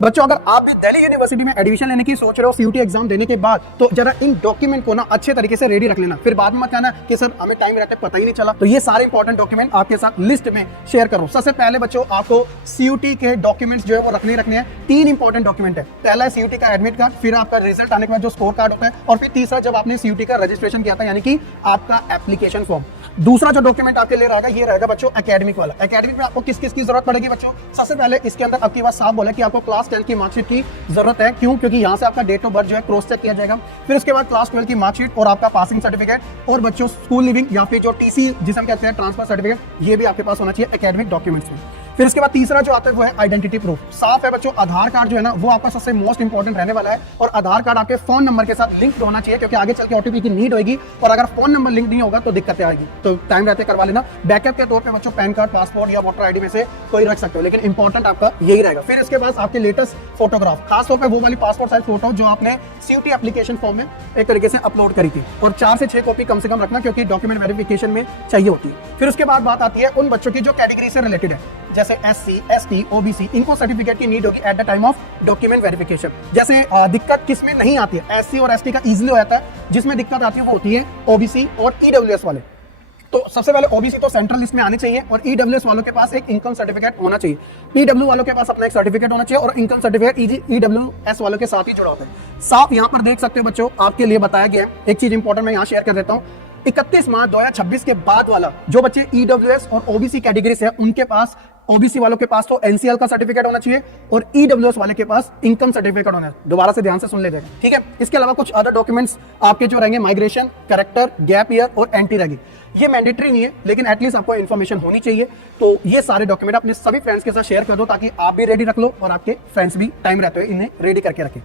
बच्चों अगर आप भी दिल्ली यूनिवर्सिटी में एडमिशन लेने की सोच रहे हो सीयूटी एग्जाम देने के बाद, तो जरा इन डॉक्यूमेंट को ना अच्छे तरीके से रेडी रख लेना। फिर बाद में मत कहना कि सर हमें टाइम रहते पता ही नहीं चला। तो ये सारे इंपॉर्टेंट डॉक्यूमेंट आपके साथ लिस्ट में शेयर करो। सबसे पहले बच्चों आपको सीयूटी के डॉक्यूमेंट्स जो है वो रखने हैं। 3 इंपॉर्टेंट डॉक्यूमेंट है। पहला है सीयूटी का एडमिट कार्ड, फिर आपका रिजल्ट आने के बाद जो स्कोर कार्ड होता है, और फिर तीसरा जब आपने सीयूटी का रजिस्ट्रेशन किया था यानी कि आपका एप्लीकेशन फॉर्म। दूसरा जो डॉक्यूमेंट आपके लिए रहेगा ये रहेगा बच्चों एकेडमिक वाला। एकेडमिक में आपको किस किस की जरूरत पड़ेगी बच्चों? सबसे पहले इसके अंदर आपकी बात साफ बोला कि आपको क्लास 10 की मार्कशीट की जरूरत है। क्यों? क्योंकि यहाँ से आपका डेट ऑफ बर्थ जो है क्रॉस चेक किया जाएगा। फिर उसके बाद क्लास 12 की मार्कशीट और आपका पासिंग सर्टिफिकेट, और बच्चों स्कूल लिविंग या फिर जो टीसी जिसे हम कहते हैं ट्रांसफर सर्टिफिकेट, ये भी आपके पास होना चाहिए एकेडमिक डॉक्यूमेंट्स में। फिर उसके बाद तीसरा जो आता है वो है आइडेंटिटी प्रूफ। साफ है बच्चों, आधार कार्ड जो है ना वो आपका सबसे मोस्ट इंपॉर्टेंट रहने वाला है, और आधार कार्ड आपके फोन नंबर के साथ लिंक होना चाहिए, क्योंकि आगे चल के ओटीपी की नीड होगी, और अगर फोन नंबर लिंक नहीं होगा तो दिक्कतें आएगी। तो टाइम रहते करवा लेना। बैकअप के तौर पे बच्चों पैन कार्ड, पासपोर्ट या वोटर आईडी में से कोई रख सकते हो, लेकिन इंपॉर्टेंट आपका यही रहेगा। फिर इसके बाद आपके लेटेस्ट फोटोग्राफ, खासतौर पर वो वाली पासपोर्ट साइज फोटो जो आपने सीयूटी एप्लीकेशन फॉर्म में एक तरीके से अपलोड करी थी, और 4 से 6 कॉपी कम से कम रखना, क्योंकि डॉक्यूमेंट वेरिफिकेशन में चाहिए होती है। फिर उसके बाद बात आती है उन बच्चों की जो कैटेगरी से रिलेटेड है, जैसे एससी, एसटी, ओबीसी, इनको सर्टिफिकेट की नीड होगी at the time of document verification. जैसे दिक्कत किसमें नहीं आती है, एससी और एसटी का इजीली हो जाता है। जिसमें दिक्कत आती है वो होती है ओबीसी और ईडब्ल्यूएस वाले। तो सबसे पहले ओबीसी तो सेंट्रल लिस्ट में आने चाहिए, और ईडब्ल्यूएस वालों के पास एक इनकम सर्टिफिकेट होना चाहिए। पीडब्ल्यू वालों के पास अपना एक सर्टिफिकेट होना चाहिए, और इनकम सर्टिफिकेट ईडब्ल्यूएस वालों के साथ ही जुड़ा होता है। साफ यहाँ पर देख सकते हो बच्चों, आपके लिए बताया गया है। एक चीज इंपॉर्टेंट मैं यहाँ शेयर कर देता हूँ। 31 मार्च 2026 के बाद वाला जो बच्चे ईडब्ल्यूएस और ओबीसी कैटेगरी से है, उनके पास, ओबीसी वालों के पास तो एनसीएल का सर्टिफिकेट होना चाहिए, और ईडब्ल्यूएस वाले के पास इनकम सर्टिफिकेट होना है। दोबारा से ध्यान से सुन लीजिएगा, ठीक है। इसके अलावा कुछ अदर डॉक्यूमेंट्स आपके जो रहेंगे, माइग्रेशन, कैरेक्टर, गैप ईयर और एंटी रहेगी। ये मैंडेटरी नहीं है, लेकिन एटलीस्ट आपको इन्फॉर्मेशन होनी चाहिए। तो ये सारे डॉक्यूमेंट अपने सभी फ्रेंड्स के साथ शेयर कर दो, ताकि आप भी रेडी रख लो और आपके फ्रेंड्स भी टाइम रहते हुए इन्हें रेडी करके रखें।